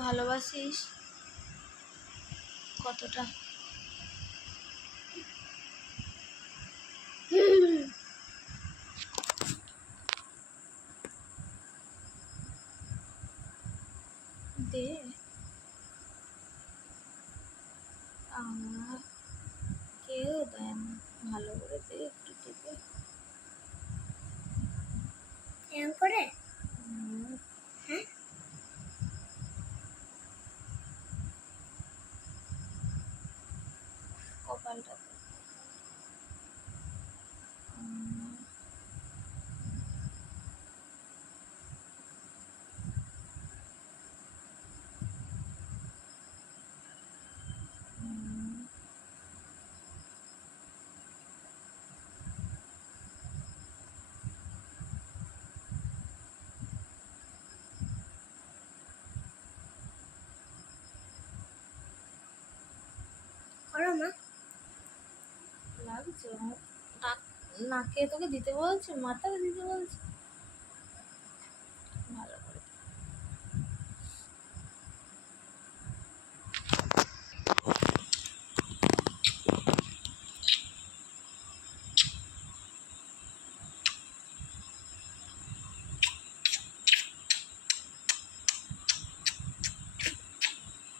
ভালোবাসিস কতটা? দে আমার কেউ দেয় না, ভালো করে দে একটু টিপে। এরকম করে হ্যাঁ কপালটাতে করো মা। লাগছে নাকে তোকে দিতে বলছে, মাথায় দিতে বলছে, ভালো করে।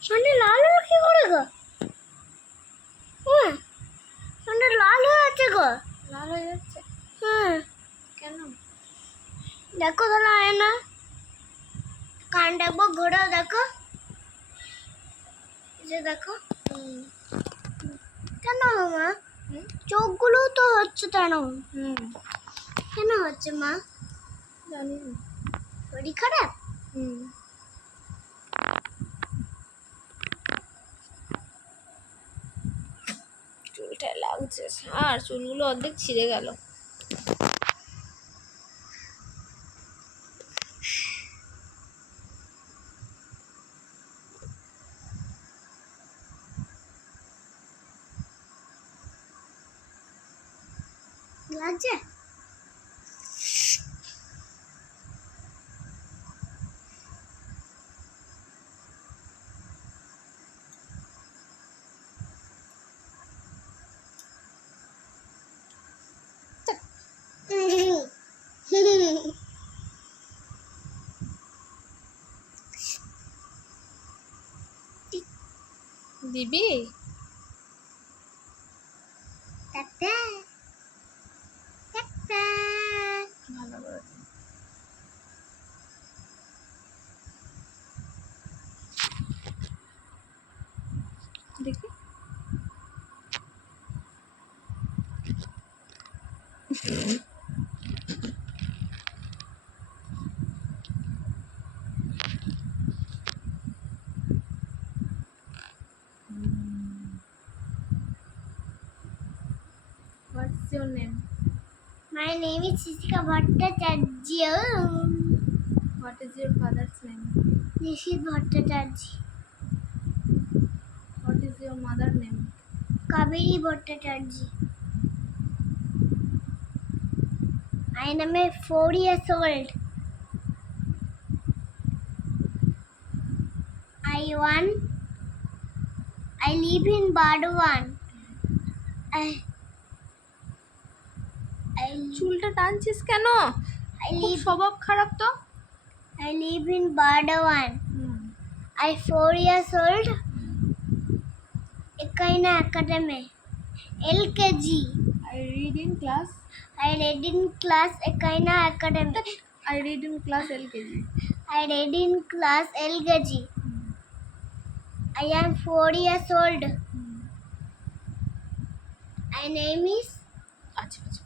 সন্ধ্যে লাল হলো কি করে গো? সন্ধ্যে লাল হয়ে আছে গো। লাল হয়ে যাচ্ছে হ্যাঁ কেন? দেখো তাহলে হয় না, কানটা একবার ঘোরাও দেখো, যে দেখো কেন মা? চোখগুলো তো হচ্ছে কেন? কেন হচ্ছে মা? জানি না। শরীর খারাপ? চুলটা লাগছে, আর চুলগুলো অর্ধেক ছিঁড়ে গেল। লাগছে? দিবি? ভালো করে দে। দেখি What's your name? My name is Sisika Bhattacharya. What is your father's name? Nishit Bhattacharya. What is your mother's name? Kaveri Bhattacharya. I am 4 years old. I live in Bardhaman. চুলটা টানছিস কেন? I খুব live স্বভাব খারাপ তো। in Bardhaman. I 4 years old. Ekaina Academy. LKG. I read in class. I read in class Ekaina Academy. I read in class LKG. I read in class LKG. I am 4 years old. My name is আচ্ছা আচ্ছা